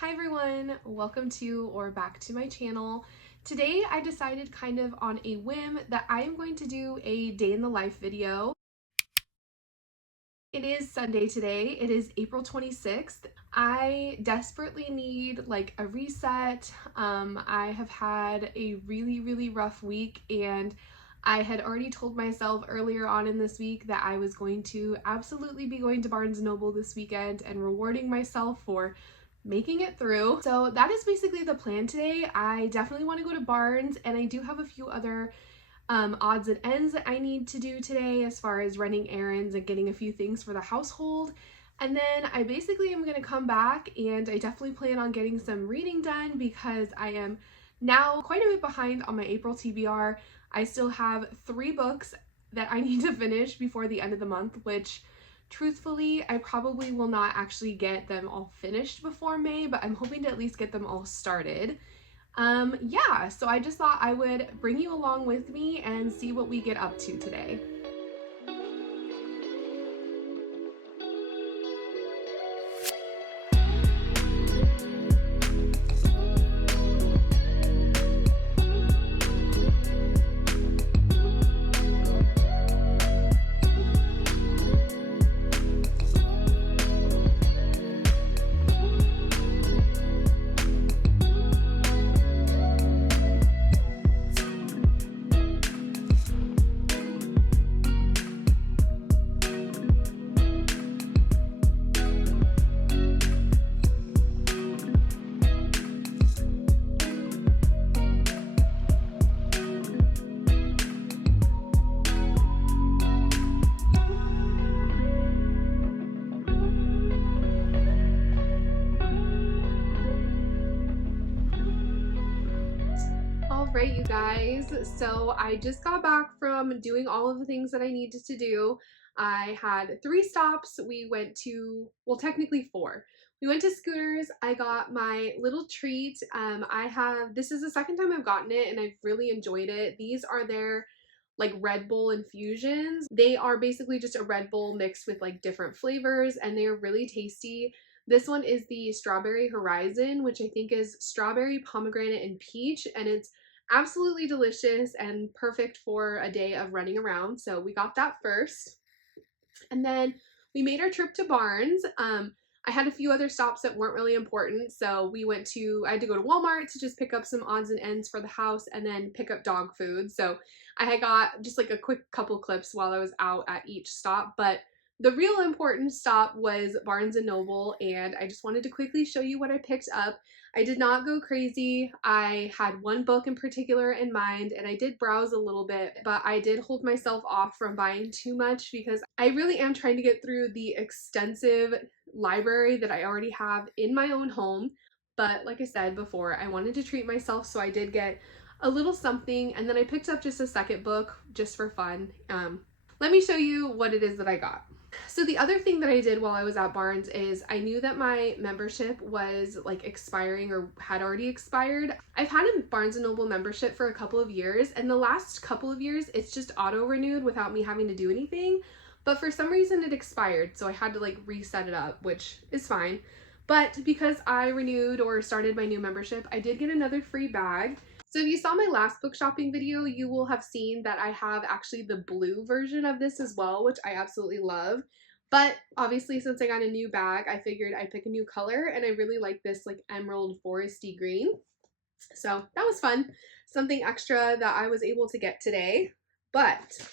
Hi everyone, welcome to or back to my channel. Today I decided kind of on a whim that I am going to do a day in the life video. It is Sunday today. It is April 26th. I desperately need like a reset. I have had a really rough week, and I had already told myself earlier on in this week that I was going to absolutely be going to Barnes & Noble this weekend and rewarding myself for making it through. So that is basically the plan today. I definitely want to go to Barnes, and I do have a few other odds and ends that I need to do today as far as running errands and getting a few things for the household. And then I basically am going to come back, and I definitely plan on getting some reading done because I am now quite a bit behind on my April TBR. I still have 3 books that I need to finish before the end of the month, which truthfully, I probably will not actually get them all finished before May, but I'm hoping to at least get them all started. Yeah, so I just thought I would bring you along with me and see what we get up to today. Alright, you guys, so I just got back from doing all of the things that I needed to do. I had 3 stops. We went to, well, technically 4. We went to Scooters. I got my little treat. This is the second time I've gotten it, and I've really enjoyed it. These are their like Red Bull infusions. They are basically just a Red Bull mixed with like different flavors, and they're really tasty. This one is the Strawberry Horizon, which I think is strawberry, pomegranate, and peach, and it's absolutely delicious and perfect for a day of running around. So we got that first. And then we made our trip to Barnes. I had a few other stops that weren't really important. So I had to go to Walmart to just pick up some odds and ends for the house and then pick up dog food. So I had got just like a quick couple clips while I was out at each stop. But the real important stop was Barnes & Noble, and I just wanted to quickly show you what I picked up. I did not go crazy. I had one book in particular in mind, and I did browse a little bit, but I did hold myself off from buying too much because I really am trying to get through the extensive library that I already have in my own home. But like I said before, I wanted to treat myself, so I did get a little something, and then I picked up just a second book just for fun. Let me show you what it is that I got. So the other thing that I did while I was at Barnes is I knew that my membership was like expiring or had already expired. I've had a Barnes & Noble membership for a couple of years, and the last couple of years it's just auto renewed without me having to do anything. But for some reason it expired, so I had to like reset it up, which is fine. But because I renewed or started my new membership, I did get another free bag. So if you saw my last book shopping video, you will have seen that I have actually the blue version of this as well, which I absolutely love. But obviously, since I got a new bag, I figured I'd pick a new color, and I really like this like emerald foresty green. So that was fun. Something extra that I was able to get today. But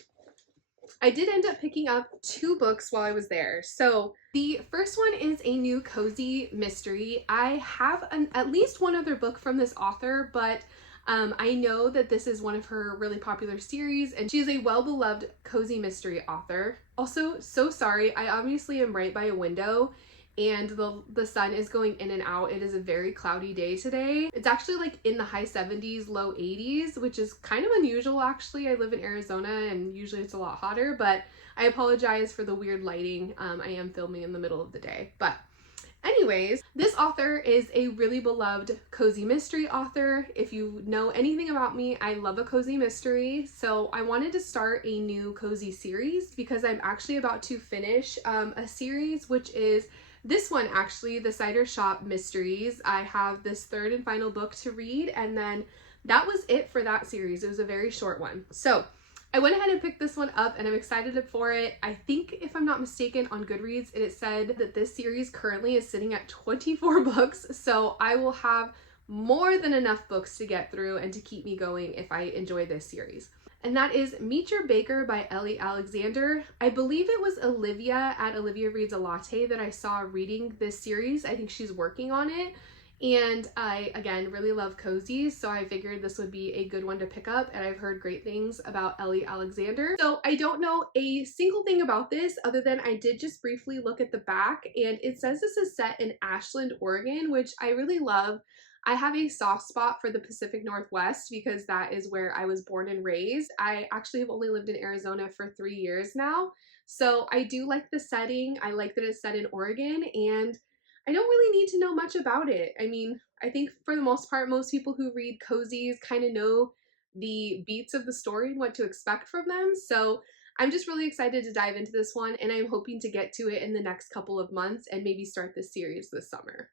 I did end up picking up 2 books while I was there. So the first one is a new cozy mystery. I have at least one other book from this author, but I know that this is one of her really popular series, and she is a well-beloved cozy mystery author. Also, so sorry, I obviously am right by a window, and the sun is going in and out. It is a very cloudy day today. It's actually like in the high 70s, low 80s, which is kind of unusual actually. I live in Arizona and usually it's a lot hotter, but I apologize for the weird lighting. I am filming in the middle of the day, but anyways, this author is a really beloved cozy mystery author. If you know anything about me, I love a cozy mystery. So I wanted to start a new cozy series because I'm actually about to finish a series which is This one actually, the Cider Shop Mysteries, I have this third and final book to read, and then that was it for that series. It was a very short one. So I went ahead and picked this one up and I'm excited for it. I think, if I'm not mistaken, on Goodreads it said that this series currently is sitting at 24 books, so I will have more than enough books to get through and to keep me going if I enjoy this series. And that is Meet Your Baker by Ellie Alexander. I believe it was Olivia at Olivia Reads a Latte that I saw reading this series. I think she's working on it. And I, again, really love cozies, so I figured this would be a good one to pick up, and I've heard great things about Ellie Alexander. So I don't know a single thing about this other than I did just briefly look at the back, and it says this is set in Ashland, Oregon, which I really love. I have a soft spot for the Pacific Northwest because that is where I was born and raised. I actually have only lived in Arizona for 3 years now, so I do like the setting. I like that it's set in Oregon, and I don't really need to know much about it. I mean, I think for the most part, most people who read cozies kind of know the beats of the story and what to expect from them. So I'm just really excited to dive into this one, and I'm hoping to get to it in the next couple of months and maybe start this series this summer.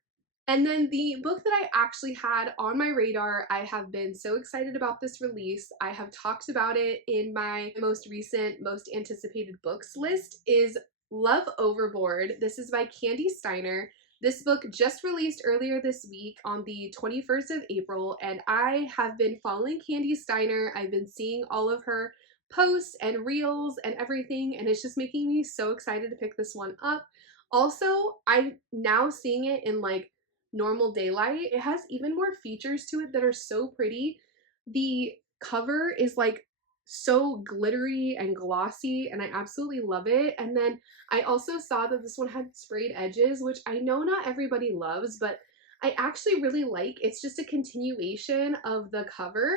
And then the book that I actually had on my radar, I have been so excited about this release. I have talked about it in my most recent, most anticipated books list, is Love Overboard. This is by Candy Steiner. This book just released earlier this week on the 21st of April, and I have been following Candy Steiner. I've been seeing all of her posts and reels and everything, and it's just making me so excited to pick this one up. Also, I'm now seeing it in like normal daylight. It has even more features to it that are so pretty. The cover is like so glittery and glossy, and I absolutely love it. And then I also saw that this one had sprayed edges, which I know not everybody loves, but I actually really like. It's just a continuation of the cover,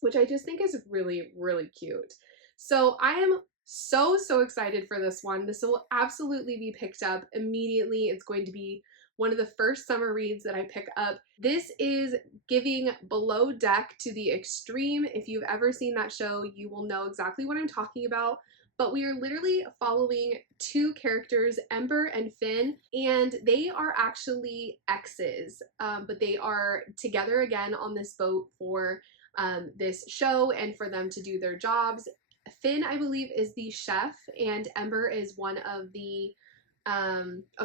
which I just think is really, really cute. So I am so excited for this one. This will absolutely be picked up immediately. It's going to be one of the first summer reads that I pick up. This is giving Below Deck to the extreme. If you've ever seen that show, you will know exactly what I'm talking about. But we are literally following two characters, Ember and Finn, and they are actually exes, but they are together again on this boat for this show and for them to do their jobs. Finn, I believe, is the chef, and Ember is one of the,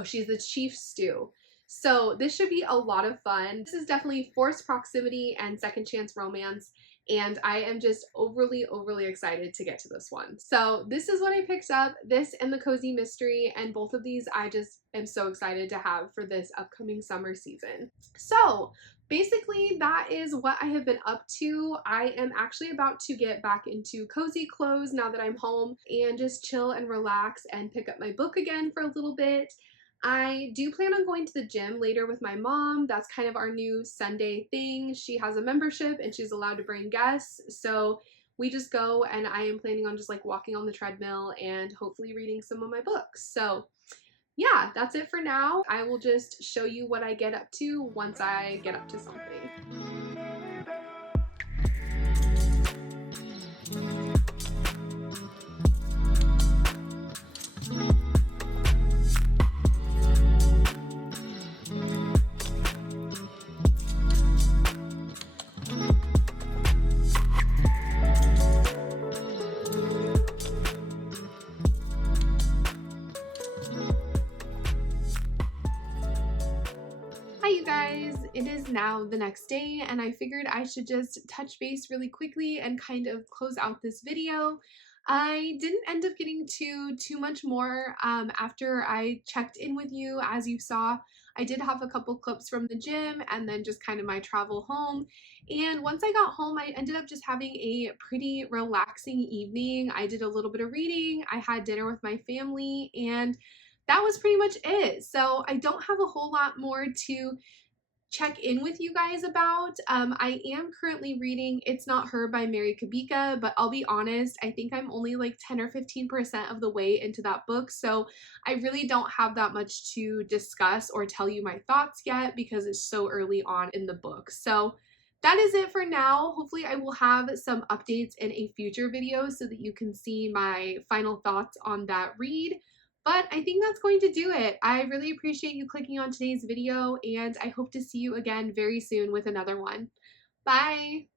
she's the chief stew. So this should be a lot of fun. This is definitely forced proximity and second chance romance, and I am just overly excited to get to this one. So this is what I picked up, this and the Cozy Mystery, and both of these I just am so excited to have for this upcoming summer season. So basically, that is what I have been up to. I am actually about to get back into cozy clothes now that I'm home and just chill and relax and pick up my book again for a little bit. I do plan on going to the gym later with my mom. That's kind of our new Sunday thing. She has a membership and she's allowed to bring guests. So we just go, and I am planning on just like walking on the treadmill and hopefully reading some of my books. So yeah, that's it for now. I will just show you what I get up to once I get up to something. Hi you guys, it is now the next day and I figured I should just touch base really quickly and kind of close out this video. I didn't end up getting to too much more after I checked in with you. As you saw, I did have a couple clips from the gym and then just kind of my travel home. And once I got home, I ended up just having a pretty relaxing evening. I did a little bit of reading, I had dinner with my family, and that was pretty much it. So I don't have a whole lot more to check in with you guys about. I am currently reading It's Not Her by Mary Kubica, but I'll be honest, I think I'm only like 10 or 15% of the way into that book, so I really don't have that much to discuss or tell you my thoughts yet because it's so early on in the book. So that is it for now. Hopefully I will have some updates in a future video so that you can see my final thoughts on that read. But I think that's going to do it. I really appreciate you clicking on today's video, and I hope to see you again very soon with another one. Bye!